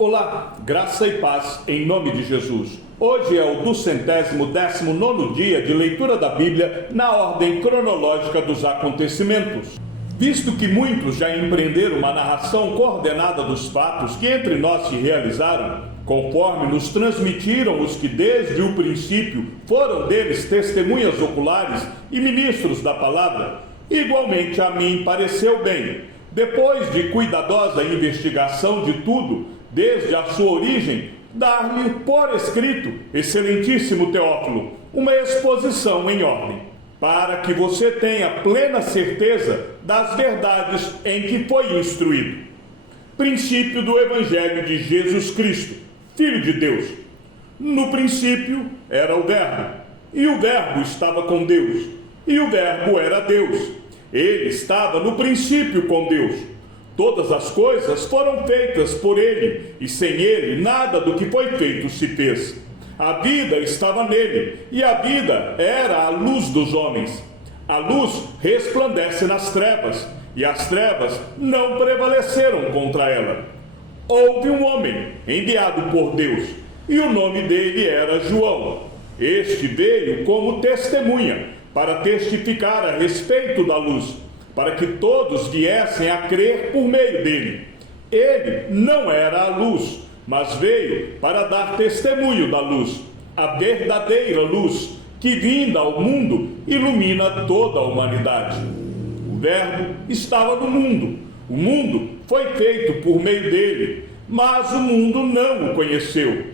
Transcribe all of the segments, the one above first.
Olá, graça e paz em nome de Jesus. Hoje é o 219º dia de leitura da Bíblia na ordem cronológica dos acontecimentos. Visto que muitos já empreenderam uma narração coordenada dos fatos que entre nós se realizaram, conforme nos transmitiram os que desde o princípio foram deles testemunhas oculares e ministros da palavra, igualmente a mim pareceu bem, depois de cuidadosa investigação de tudo, desde a sua origem, dar-lhe por escrito, excelentíssimo Teófilo, uma exposição em ordem, para que você tenha plena certeza das verdades em que foi instruído. Princípio do Evangelho de Jesus Cristo, Filho de Deus. No princípio era o Verbo, e o Verbo estava com Deus, e o Verbo era Deus. Ele estava no princípio com Deus. Todas as coisas foram feitas por ele, e sem ele nada do que foi feito se fez. A vida estava nele, e a vida era a luz dos homens. A luz resplandece nas trevas, e as trevas não prevaleceram contra ela. Houve um homem enviado por Deus, e o nome dele era João. Este veio como testemunha, para testificar a respeito da luz, para que todos viessem a crer por meio dele. Ele não era a luz, mas veio para dar testemunho da luz, a verdadeira luz, que vinda ao mundo ilumina toda a humanidade. O Verbo estava no mundo. O mundo foi feito por meio dele, mas o mundo não o conheceu.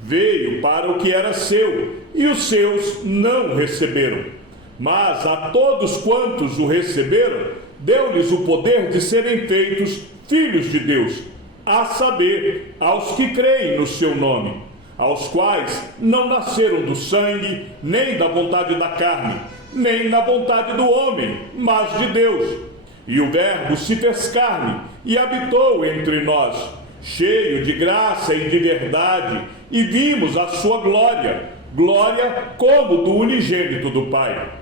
Veio para o que era seu, e os seus não o receberam. Mas a todos quantos o receberam, deu-lhes o poder de serem feitos filhos de Deus, a saber, aos que creem no seu nome, aos quais não nasceram do sangue, nem da vontade da carne, nem da vontade do homem, mas de Deus. E o Verbo se fez carne e habitou entre nós, cheio de graça e de verdade, e vimos a sua glória, glória como do unigênito do Pai.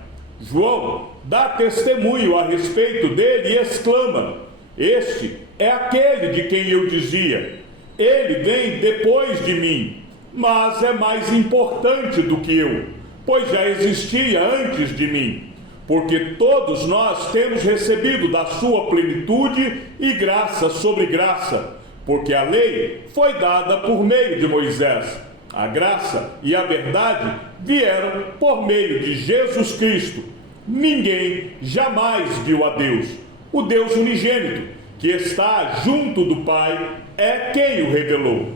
João dá testemunho a respeito dele e exclama: este é aquele de quem eu dizia, ele vem depois de mim, mas é mais importante do que eu, pois já existia antes de mim, porque todos nós temos recebido da sua plenitude e graça sobre graça, porque a lei foi dada por meio de Moisés. A graça e a verdade vieram por meio de Jesus Cristo. Ninguém jamais viu a Deus. O Deus unigênito, que está junto do Pai, é quem o revelou.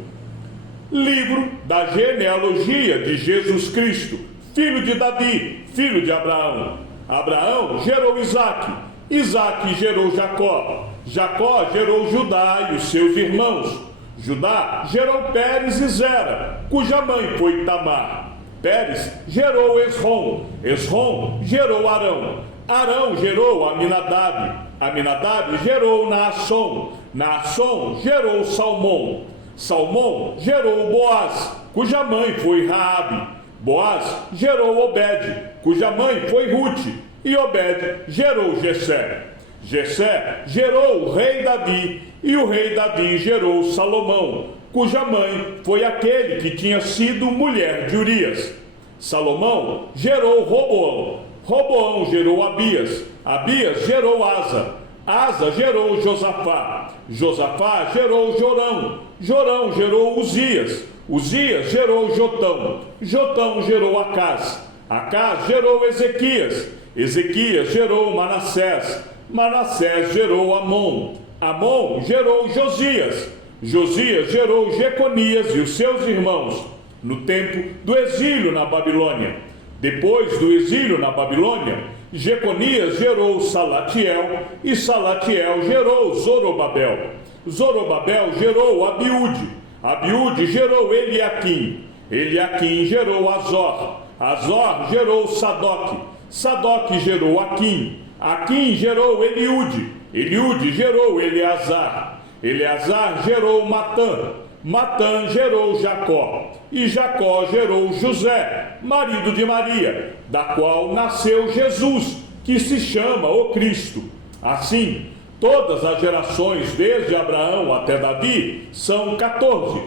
Livro da genealogia de Jesus Cristo, filho de Davi, filho de Abraão. Abraão gerou Isaque, Isaque gerou Jacó, Jacó gerou Judá e os seus irmãos. Judá gerou Pérez e Zera, cuja mãe foi Tamar. Pérez gerou Esrom, Esrom gerou Arão, Arão gerou Aminadab, Aminadab gerou Naasson, Naasson gerou Salmão, Salmão gerou Boaz, cuja mãe foi Raabe, Boaz gerou Obed, cuja mãe foi Rute, e Obed gerou Jessé. Jessé gerou o rei Davi, e o rei Davi gerou Salomão, cuja mãe foi aquele que tinha sido mulher de Urias. Salomão gerou Roboão, Roboão gerou Abias, Abias gerou Asa, Asa gerou Josafá, Josafá gerou Jorão, Jorão gerou Uzias, Uzias gerou Jotão, Jotão gerou Acás, Acás gerou Ezequias, Ezequias gerou Manassés, Manassés gerou Amon, Amon gerou Josias, Josias gerou Jeconias e os seus irmãos, no tempo do exílio na Babilônia. Depois do exílio na Babilônia, Jeconias gerou Salatiel, e Salatiel gerou Zorobabel. Zorobabel gerou Abiúde, Abiúde gerou Eliaquim, Eliaquim gerou Azor, Azor gerou Sadoque, Sadoque gerou Aquim, Aquim gerou Eliúde, Eliúde gerou Eleazar, Eleazar gerou Matã, Matã gerou Jacó, e Jacó gerou José, marido de Maria, da qual nasceu Jesus, que se chama o Cristo. Assim, Todas as gerações, desde Abraão até Davi, são 14.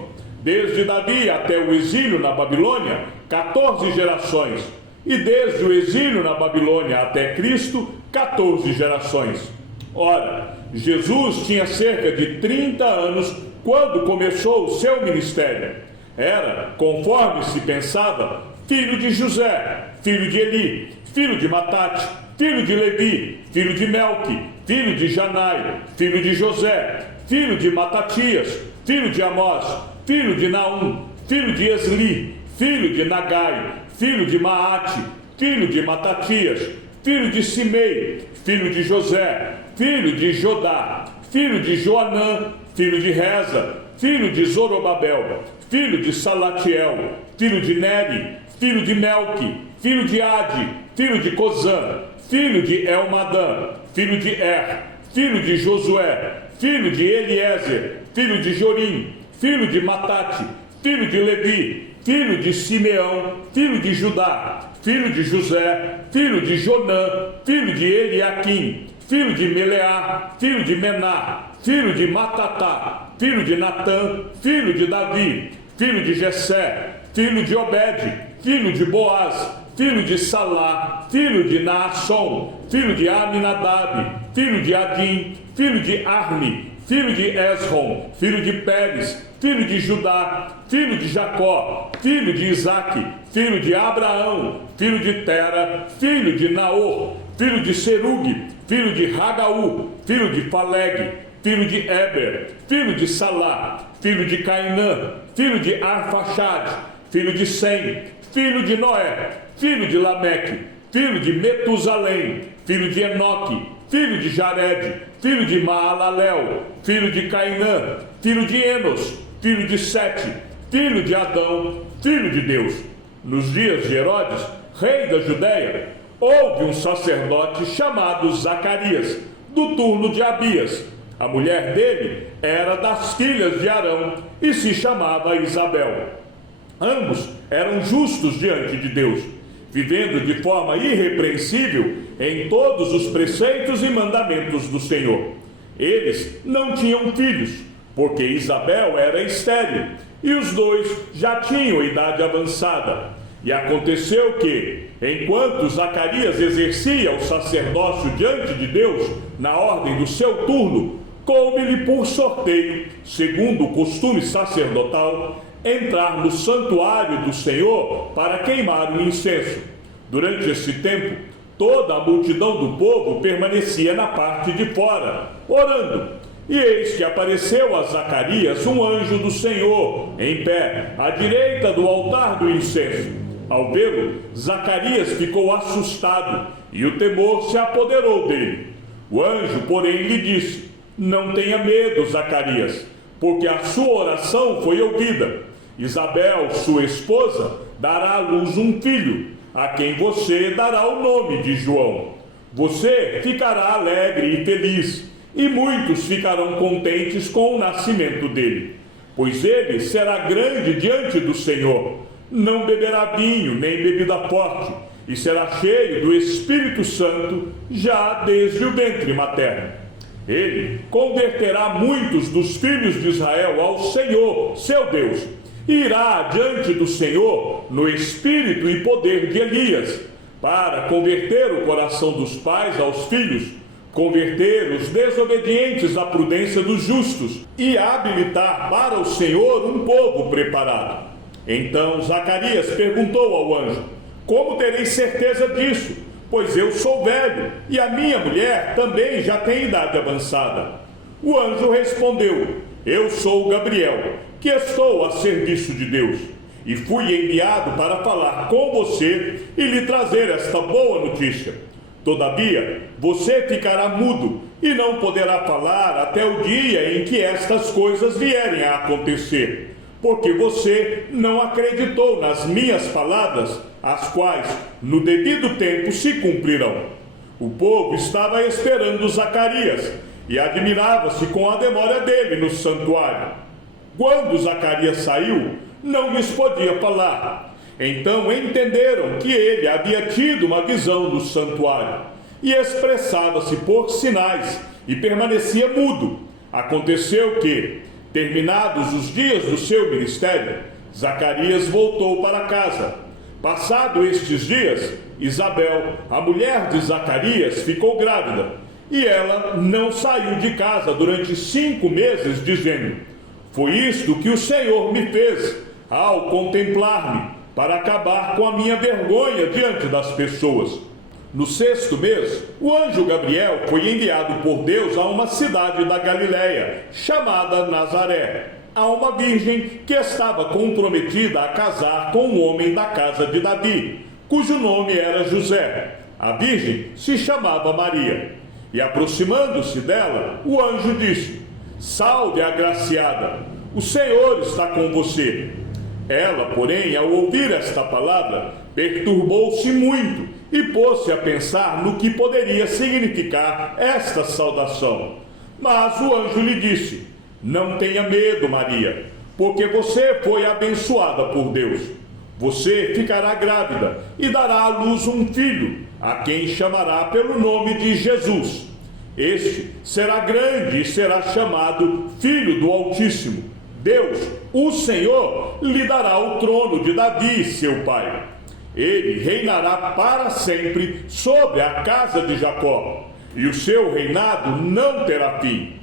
Desde Davi até o exílio na Babilônia, 14 gerações. E desde o exílio na Babilônia até Cristo, 14 gerações. Ora, Jesus tinha cerca de 30 anos quando começou o seu ministério. Era, conforme se pensava, filho de José, filho de Eli, filho de Matate, filho de Levi, filho de Melqui, filho de Janai, filho de José, filho de Matatias, filho de Amós, filho de Naum, filho de Esli, filho de Nagai, filho de Maate, filho de Matatias, filho de Simei, filho de José, filho de Jodá, filho de Joanã, filho de Reza, filho de Zorobabel, filho de Salatiel, filho de Neri, filho de Melqui, filho de Ade, filho de Cozã, filho de Elmadã, filho de filho de Josué, filho de Eliezer, filho de Jorim, filho de Matate, filho de Levi, filho de Simeão, filho de Judá, filho de José, filho de Jonã, filho de Eliaquim, filho de Meleá, filho de Mená, filho de Matatá, filho de Natã, filho de Davi, filho de Jessé, filho de Obed, filho de Boaz, filho de Salá, filho de Naasson, filho de Aminadab, filho de Adim, filho de Arni, filho de Esrom, filho de Pérez, filho de Judá, filho de Jacó, filho de Isaque, filho de Abraão, filho de Tera, filho de Naor, filho de Serugue, filho de Ragaú, filho de Faleg, filho de Eber, filho de Salá, filho de Cainã, filho de Arfaxade, filho de Sem, filho de Noé, filho de Lameque, filho de Metusalém, filho de Enoque, filho de Jared, filho de Maalalel, filho de Cainã, filho de Enos, filho de Sete, filho de Adão, filho de Deus. Nos dias de Herodes, rei da Judéia, houve um sacerdote chamado Zacarias, do turno de Abias. A mulher dele era das filhas de Arão e se chamava Isabel. Ambos eram justos diante de Deus, vivendo de forma irrepreensível em todos os preceitos e mandamentos do Senhor. Eles não tinham filhos, porque Isabel era estéril, e os dois já tinham idade avançada. E aconteceu que, enquanto Zacarias exercia o sacerdócio diante de Deus, na ordem do seu turno, coube-lhe por sorteio, segundo o costume sacerdotal, entrar no santuário do Senhor para queimar o incenso. Durante esse tempo, toda a multidão do povo permanecia na parte de fora, orando. E eis que apareceu a Zacarias um anjo do Senhor, em pé, à direita do altar do incenso. Ao vê-lo, Zacarias ficou assustado, e o temor se apoderou dele. O anjo, porém, lhe disse: não tenha medo, Zacarias, porque a sua oração foi ouvida. Isabel, sua esposa, dará à luz um filho, a quem você dará o nome de João. Você ficará alegre e feliz, e muitos ficarão contentes com o nascimento dele, pois ele será grande diante do Senhor. Não beberá vinho nem bebida forte, e será cheio do Espírito Santo já desde o ventre materno. Ele converterá muitos dos filhos de Israel ao Senhor, seu Deus, e irá diante do Senhor no espírito e poder de Elias, para converter o coração dos pais aos filhos, converter os desobedientes à prudência dos justos e habilitar para o Senhor um povo preparado. Então Zacarias perguntou ao anjo: como terei certeza disso? Pois eu sou velho e a minha mulher também já tem idade avançada. O anjo respondeu: eu sou Gabriel, que estou a serviço de Deus, e fui enviado para falar com você e lhe trazer esta boa notícia. Todavia, você ficará mudo e não poderá falar até o dia em que estas coisas vierem a acontecer, porque você não acreditou nas minhas palavras, as quais, no devido tempo, se cumprirão. O povo estava esperando Zacarias e admirava-se com a demora dele no santuário. Quando Zacarias saiu, não lhes podia falar. Então entenderam que ele havia tido uma visão do santuário, e expressava-se por sinais, e permanecia mudo. Aconteceu que, terminados os dias do seu ministério, Zacarias voltou para casa. Passado estes dias, Isabel, a mulher de Zacarias, ficou grávida, e ela não saiu de casa durante 5 meses, dizendo: foi isto que o Senhor me fez ao contemplar-me, para acabar com a minha vergonha diante das pessoas. No 6º mês, o anjo Gabriel foi enviado por Deus a uma cidade da Galiléia, chamada Nazaré, a uma virgem que estava comprometida a casar com um homem da casa de Davi, cujo nome era José. A virgem se chamava Maria. E aproximando-se dela, o anjo disse: salve, agraciada, o Senhor está com você. Ela, porém, ao ouvir esta palavra, perturbou-se muito e pôs-se a pensar no que poderia significar esta saudação. Mas o anjo lhe disse: não tenha medo, Maria, porque você foi abençoada por Deus. Você ficará grávida e dará à luz um filho, a quem chamará pelo nome de Jesus. Este será grande e será chamado Filho do Altíssimo. Deus, o Senhor, lhe dará o trono de Davi, seu pai. Ele reinará para sempre sobre a casa de Jacó, e o seu reinado não terá fim.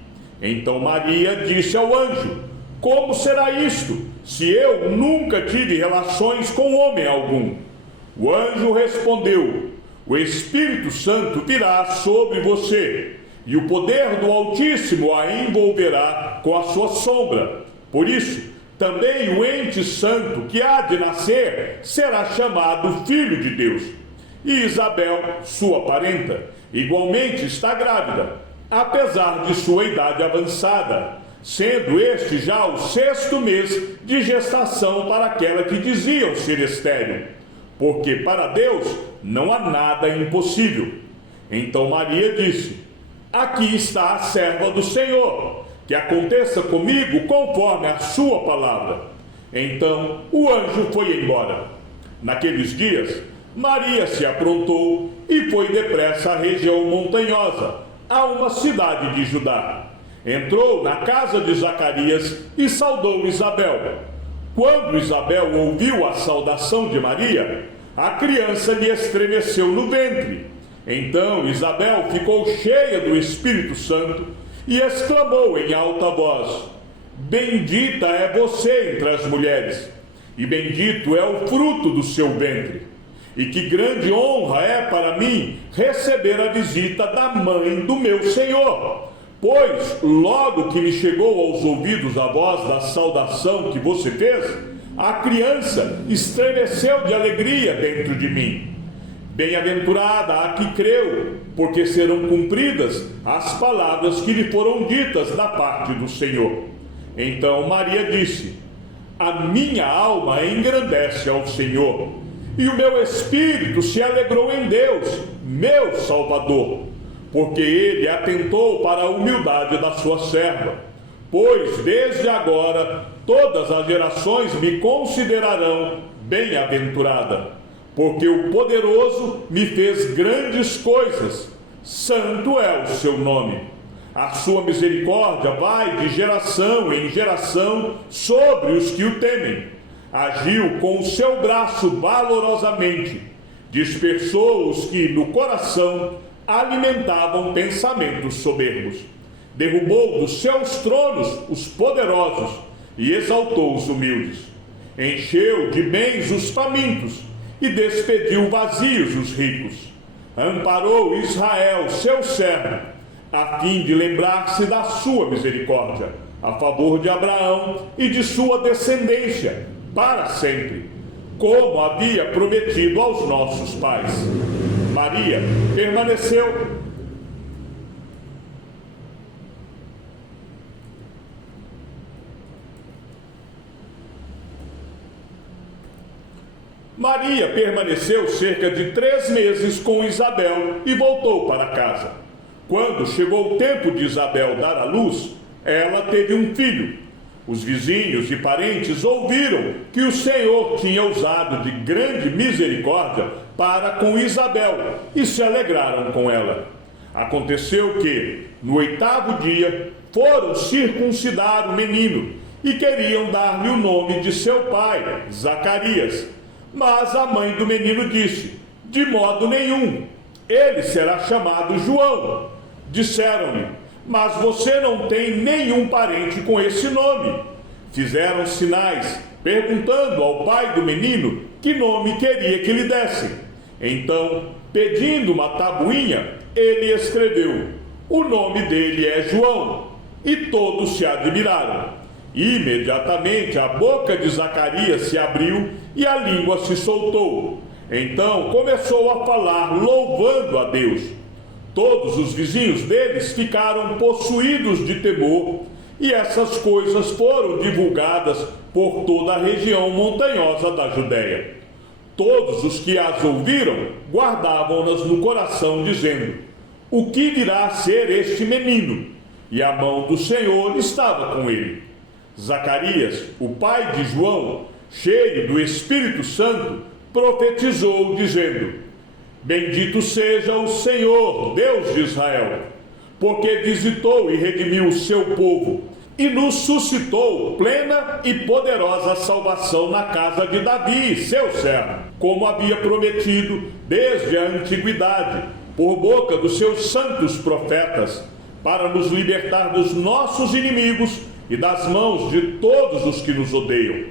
Então Maria disse ao anjo: como será isto, se eu nunca tive relações com homem algum? O anjo respondeu: o Espírito Santo virá sobre você, e o poder do Altíssimo a envolverá com a sua sombra. Por isso, também o ente santo que há de nascer será chamado Filho de Deus. E Isabel, sua parenta, igualmente está grávida, apesar de sua idade avançada, sendo este já o 6º mês de gestação para aquela que diziam ser estéril, porque para Deus não há nada impossível. Então Maria disse: aqui está a serva do Senhor, que aconteça comigo conforme a sua palavra. Então o anjo foi embora. Naqueles dias, Maria se aprontou e foi depressa à região montanhosa, a uma cidade de Judá. Entrou na casa de Zacarias e saudou Isabel. Quando Isabel ouviu a saudação de Maria, a criança lhe estremeceu no ventre. Então Isabel ficou cheia do Espírito Santo e exclamou em alta voz: bendita é você entre as mulheres, e bendito é o fruto do seu ventre. E que grande honra é para mim receber a visita da mãe do meu Senhor, pois logo que me chegou aos ouvidos a voz da saudação que você fez, a criança estremeceu de alegria dentro de mim. Bem-aventurada a que creu, porque serão cumpridas as palavras que lhe foram ditas da parte do Senhor. Então Maria disse: a minha alma engrandece ao Senhor, e o meu espírito se alegrou em Deus, meu Salvador, porque ele atentou para a humildade da sua serva. Pois desde agora todas as gerações me considerarão bem-aventurada, porque o poderoso me fez grandes coisas, santo é o seu nome. A sua misericórdia vai de geração em geração sobre os que o temem. Agiu com o seu braço valorosamente, dispersou os que no coração alimentavam pensamentos soberbos. Derrubou dos seus tronos os poderosos e exaltou os humildes. Encheu de bens os famintos e despediu vazios os ricos. Amparou Israel, seu servo, a fim de lembrar-se da sua misericórdia, a favor de Abraão e de sua descendência, para sempre, como havia prometido aos nossos pais. Maria permaneceu cerca de 3 meses com Isabel e voltou para casa. Quando chegou o tempo de Isabel dar à luz, ela teve um filho. Os vizinhos e parentes ouviram que o Senhor tinha usado de grande misericórdia para com Isabel e se alegraram com ela. Aconteceu que, no 8º dia, foram circuncidar o menino e queriam dar-lhe o nome de seu pai, Zacarias. Mas a mãe do menino disse: de modo nenhum, ele será chamado João. Disseram-lhe: mas você não tem nenhum parente com esse nome. Fizeram sinais, perguntando ao pai do menino que nome queria que lhe dessem. Então, pedindo uma tabuinha, ele escreveu: o nome dele é João. E todos se admiraram. Imediatamente a boca de Zacarias se abriu e a língua se soltou. Então começou a falar, louvando a Deus. Todos os vizinhos deles ficaram possuídos de temor, e essas coisas foram divulgadas por toda a região montanhosa da Judéia. Todos os que as ouviram guardavam-nas no coração, dizendo: o que virá a ser este menino? E a mão do Senhor estava com ele. Zacarias, o pai de João, cheio do Espírito Santo, profetizou, dizendo: bendito seja o Senhor, Deus de Israel, porque visitou e redimiu o seu povo, e nos suscitou plena e poderosa salvação na casa de Davi, seu servo, como havia prometido desde a antiguidade, por boca dos seus santos profetas, para nos libertar dos nossos inimigos e das mãos de todos os que nos odeiam,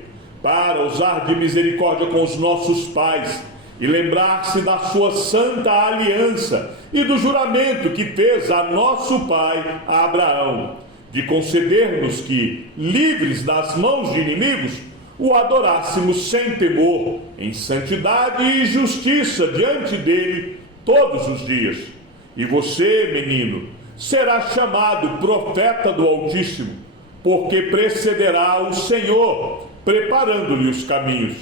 para usar de misericórdia com os nossos pais e lembrar-se da sua santa aliança e do juramento que fez a nosso pai a Abraão, de conceder-nos que, livres das mãos de inimigos, o adorássemos sem temor, em santidade e justiça diante dele todos os dias. E você, menino, será chamado profeta do Altíssimo, porque precederá o Senhor, preparando-lhe os caminhos,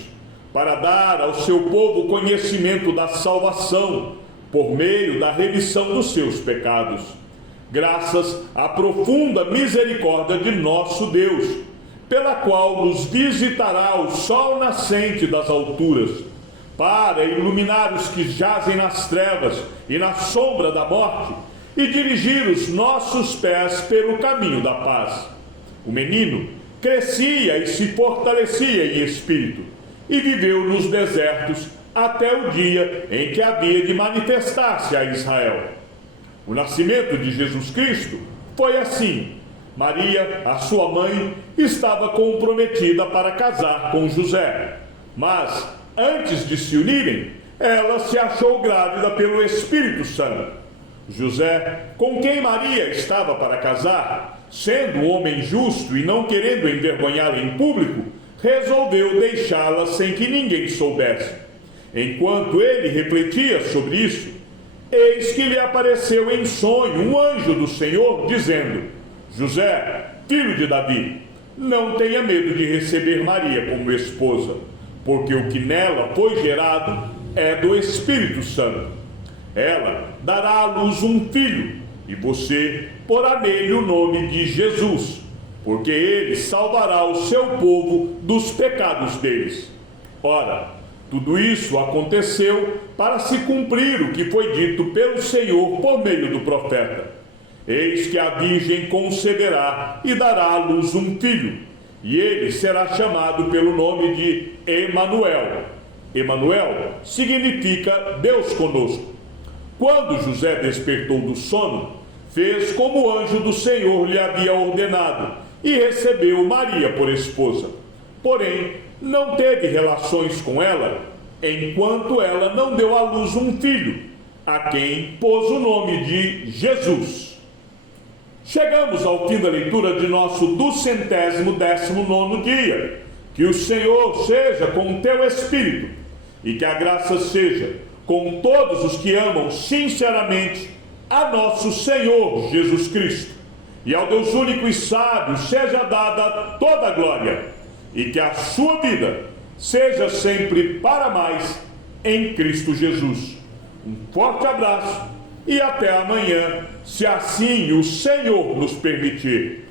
para dar ao seu povo conhecimento da salvação, por meio da remissão dos seus pecados, graças à profunda misericórdia de nosso Deus, pela qual nos visitará o sol nascente das alturas, para iluminar os que jazem nas trevas e na sombra da morte, e dirigir os nossos pés pelo caminho da paz. O menino crescia e se fortalecia em espírito, e viveu nos desertos até o dia em que havia de manifestar-se a Israel. O nascimento de Jesus Cristo foi assim. Maria, a sua mãe, estava comprometida para casar com José, mas, antes de se unirem, ela se achou grávida pelo Espírito Santo. José, com quem Maria estava para casar, sendo um homem justo e não querendo envergonhá-la em público, resolveu deixá-la sem que ninguém soubesse. Enquanto ele refletia sobre isso, eis que lhe apareceu em sonho um anjo do Senhor, dizendo: José, filho de Davi, não tenha medo de receber Maria como esposa, porque o que nela foi gerado é do Espírito Santo. Ela dará à luz um filho, e você porá nele o nome de Jesus, porque ele salvará o seu povo dos pecados deles. Ora, tudo isso aconteceu para se cumprir o que foi dito pelo Senhor por meio do profeta: eis que a virgem conceberá e dará à luz um filho, e ele será chamado pelo nome de Emanuel. Emanuel significa Deus conosco. Quando José despertou do sono, fez como o anjo do Senhor lhe havia ordenado e recebeu Maria por esposa. Porém, não teve relações com ela, enquanto ela não deu à luz um filho, a quem pôs o nome de Jesus. Chegamos ao fim da leitura de nosso 219º dia. Que o Senhor seja com o teu espírito, e que a graça seja com todos os que amam sinceramente a nosso Senhor Jesus Cristo. E ao Deus único e sábio seja dada toda a glória, e que a sua vida seja sempre para mais em Cristo Jesus. Um forte abraço e até amanhã, se assim o Senhor nos permitir.